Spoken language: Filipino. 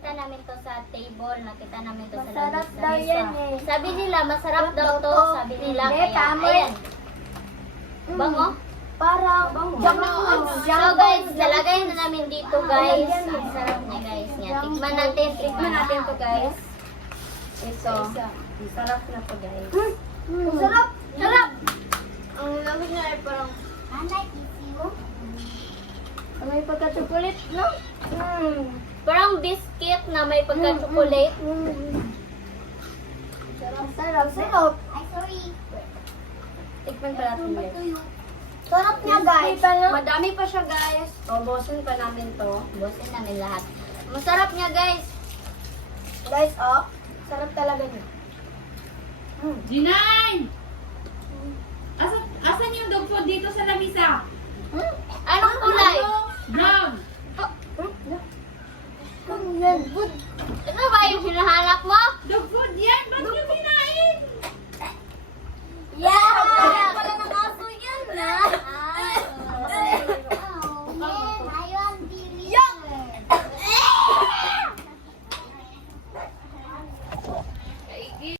nakita namin to sa table, nakita namin to sa Masarap lamesa. daw yan eh. Sabi nila, masarap daw to, sabi nila. Hindi, Kaya, tama. ayan. Bango? Parang So guys, lalagay na namin dito guys. Ang sarap niya guys. Niya. Tikman natin. Tikman natin to guys. Ito. Sarap na to guys. Sarap! Sarap! Ang lamig niya ay parang... May pagka-chocolate, no? Parang biscuit na may pagka-chocolate. Sarap, sarap. Tikman pa natin guys. Sarap niya, guys. Madami pa siya guys. O, bosin pa namin to. Bosin namin lahat. Masarap niya guys. Guys, oh. Sarap talaga niya. G9! Asan yung dog food dito sa lamisa? Anong kulay?